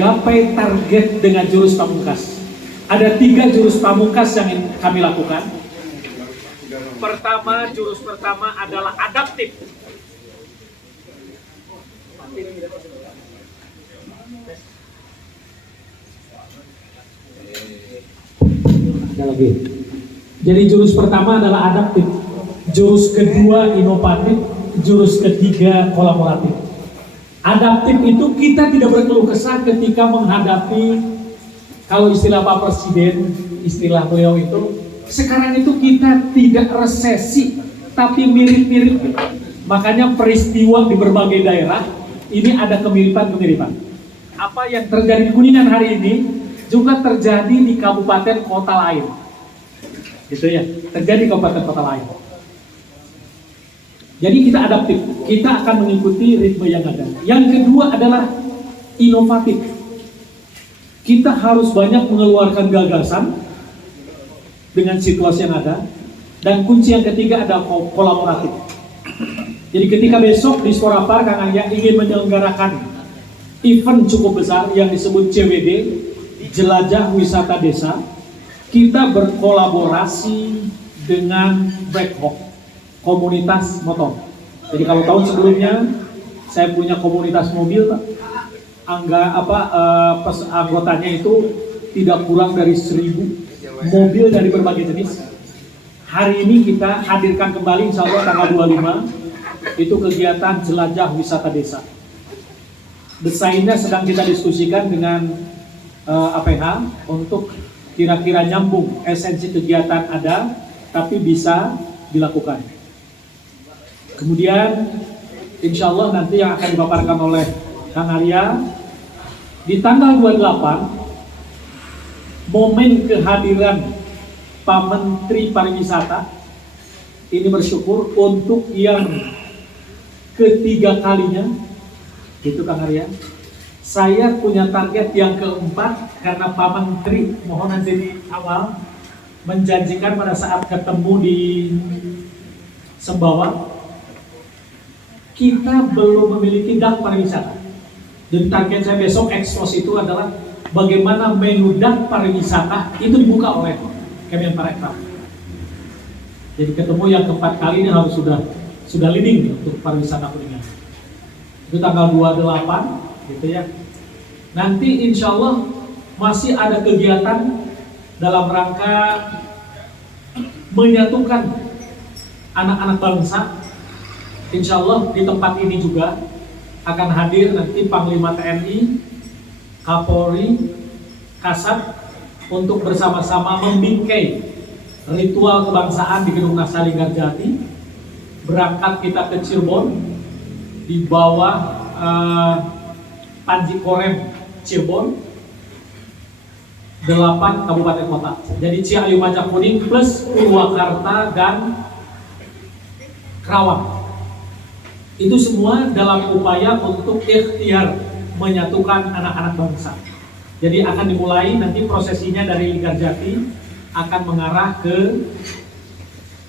Gapai target dengan jurus pamungkas. Ada 3 jurus pamungkas yang kami lakukan. Pertama, jurus pertama adalah adaptif. Ada lagi. Jadi jurus pertama adalah adaptif. Jurus kedua inovatif. Jurus ketiga kolaboratif. Adaptif itu kita tidak berkeluh kesah ketika menghadapi, kalau istilah Pak Presiden, istilah beliau itu, sekarang itu kita tidak resesi, tapi mirip-mirip. Makanya peristiwa di berbagai daerah, ini ada kemiripan-kemiripan. Apa yang terjadi di Kuningan hari ini, juga terjadi di kabupaten kota lain. Gitu ya, terjadi di kabupaten kota lain. Jadi kita adaptif, kita akan mengikuti ritme yang ada. Yang kedua adalah inovatif. Kita harus banyak mengeluarkan gagasan dengan situasi yang ada. Dan kunci yang ketiga adalah kolaboratif. Jadi ketika besok di Sporapar Kang Arya ingin menyelenggarakan event cukup besar yang disebut CWD, Jelajah Wisata Desa, kita berkolaborasi dengan Black Hawk, komunitas motor. Jadi kalau tahun sebelumnya saya punya komunitas mobil, anggotanya itu tidak kurang dari 1.000 mobil dari berbagai jenis. Hari ini kita hadirkan kembali insya Allah tanggal 25, itu kegiatan Jelajah Wisata Desa. Desainnya sedang kita diskusikan dengan APH untuk kira-kira nyambung, esensi kegiatan ada tapi bisa dilakukan. Kemudian insya Allah nanti yang akan dipaparkan oleh Kang Arya di tanggal 28, momen kehadiran Pak Menteri Pariwisata ini bersyukur untuk yang ketiga kalinya, gitu Kang Arya. Saya punya target yang keempat karena Pak Menteri mohon nanti di awal menjanjikan pada saat ketemu di Sembawa, kita belum memiliki dak pariwisata. Dan target saya besok ekspos itu adalah bagaimana menu dak pariwisata itu dibuka oleh Kemenparekraf. Jadi ketemu yang keempat kali ini harus sudah leading untuk pariwisata Kuningan. Itu tanggal 28, gitu ya. Nanti insya Allah masih ada kegiatan dalam rangka menyatukan anak-anak bangsa. Insya Allah di tempat ini juga akan hadir nanti Panglima TNI, Kapolri, Kasat untuk bersama-sama membingkai ritual kebangsaan di Gedung Naskah Linggarjati. Berangkat kita ke Cirebon di bawah Panji Korem Cirebon, 8 kabupaten kota. Jadi Ciayu Majakuning plus Purwakarta dan Kerawang. Itu semua dalam upaya untuk ikhtiar menyatukan anak-anak bangsa. Jadi akan dimulai nanti prosesinya dari Linggarjati akan mengarah ke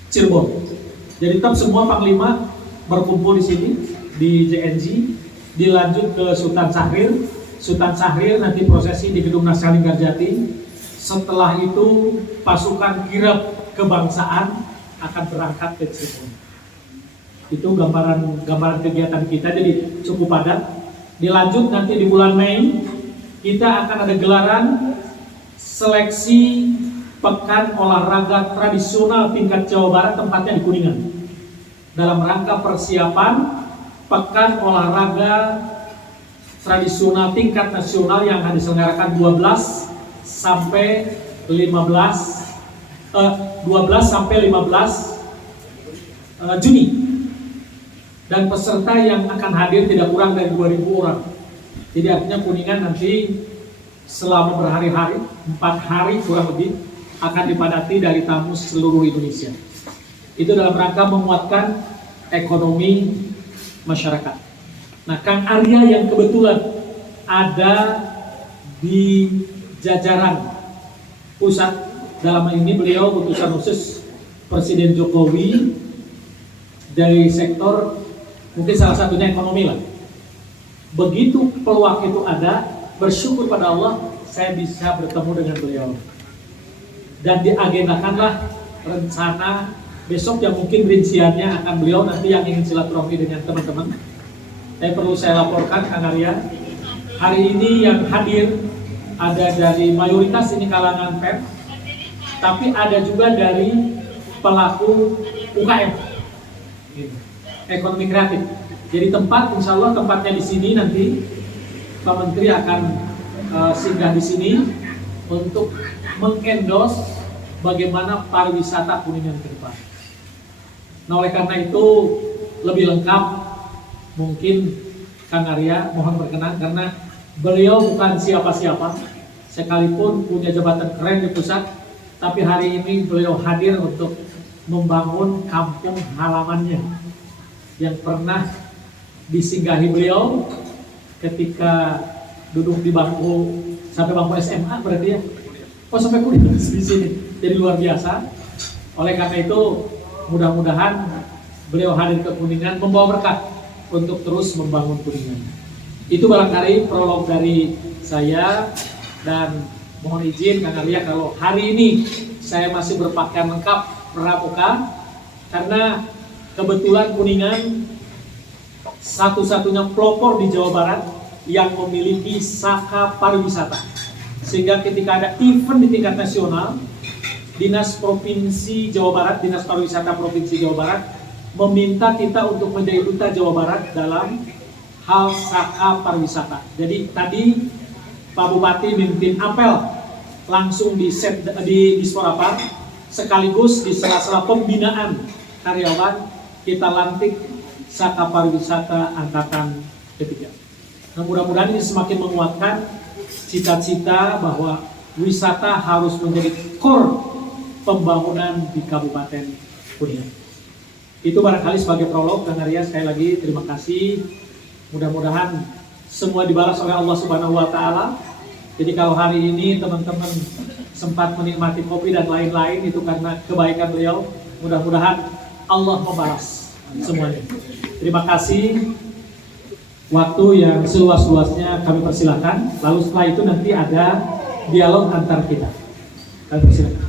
Cirebon. Jadi tetap semua Panglima berkumpul di sini di JNG, dilanjut ke Sultan Syahrir. Sultan Syahrir nanti prosesi di Gedung Naskah Linggarjati. Setelah itu pasukan kirab kebangsaan akan berangkat ke Cirebon. Itu gambaran kegiatan kita, jadi cukup padat. Dilanjut nanti di bulan Mei kita akan ada gelaran seleksi pekan olahraga tradisional tingkat Jawa Barat, tempatnya di Kuningan, dalam rangka persiapan pekan olahraga tradisional tingkat nasional yang akan diselenggarakan 12 sampai 15 Juni. Dan peserta yang akan hadir tidak kurang dari 2.000 orang. Jadi artinya Kuningan nanti selama berhari-hari, 4 hari kurang lebih, akan dipadati dari tamu seluruh Indonesia. Itu dalam rangka menguatkan ekonomi masyarakat. Nah, Kang Arya yang kebetulan ada di jajaran pusat, dalam ini beliau utusan khusus Presiden Jokowi dari sektor mungkin salah satunya ekonomi lah. Begitu peluang itu ada, bersyukur pada Allah saya bisa bertemu dengan beliau. Dan diagendakanlah rencana besok yang mungkin rinciannya akan beliau nanti yang ingin silaturahmi dengan teman-teman. Tapi perlu saya laporkan Kang Arya, hari ini yang hadir ada dari mayoritas ini kalangan pers, tapi ada juga dari pelaku UKM, ekonomi kreatif. Jadi tempat, insya Allah tempatnya di sini nanti Pak Menteri akan singgah di sini untuk mengendorse bagaimana pariwisata Kuningan ke depan. Nah, oleh karena itu lebih lengkap mungkin Kang Arya mohon berkenan, karena beliau bukan siapa-siapa, sekalipun punya jabatan keren di pusat, tapi hari ini beliau hadir untuk membangun kampung halamannya yang pernah disinggahi beliau ketika duduk di bangku sampai bangku SMA berarti ya. Oh, sampai kuliah di sini. Jadi luar biasa. Oleh karena itu mudah-mudahan beliau hadir ke Kuningan membawa berkah untuk terus membangun Kuningan. Itu barangkali prolog dari saya, dan mohon izin Kang Arya kalau hari ini saya masih berpakaian lengkap pramuka karena kebetulan Kuningan satu-satunya pelopor di Jawa Barat yang memiliki saka pariwisata, sehingga ketika ada event di tingkat nasional, Dinas Provinsi Jawa Barat, Dinas Pariwisata Provinsi Jawa Barat meminta kita untuk menjadi duta Jawa Barat dalam hal saka pariwisata. Jadi tadi Pak Bupati mimpin apel langsung di Disporapar, sekaligus di sela-sela pembinaan karyawan kita lantik saka pariwisata angkatan ketiga. Nah, mudah-mudahan ini semakin menguatkan cita-cita bahwa wisata harus menjadi core pembangunan di Kabupaten Kuningan. Itu barangkali sebagai prolog. Kang Arya, sekali lagi terima kasih. Mudah-mudahan semua dibalas oleh Allah Subhanahu wa Ta'ala. Jadi kalau hari ini teman-teman sempat menikmati kopi dan lain-lain, itu karena kebaikan beliau. Mudah-mudahan Allah membalas semuanya. Terima kasih. Waktu yang seluas-luasnya kami persilahkan. Lalu setelah itu nanti ada dialog antar kita. Kami persilahkan.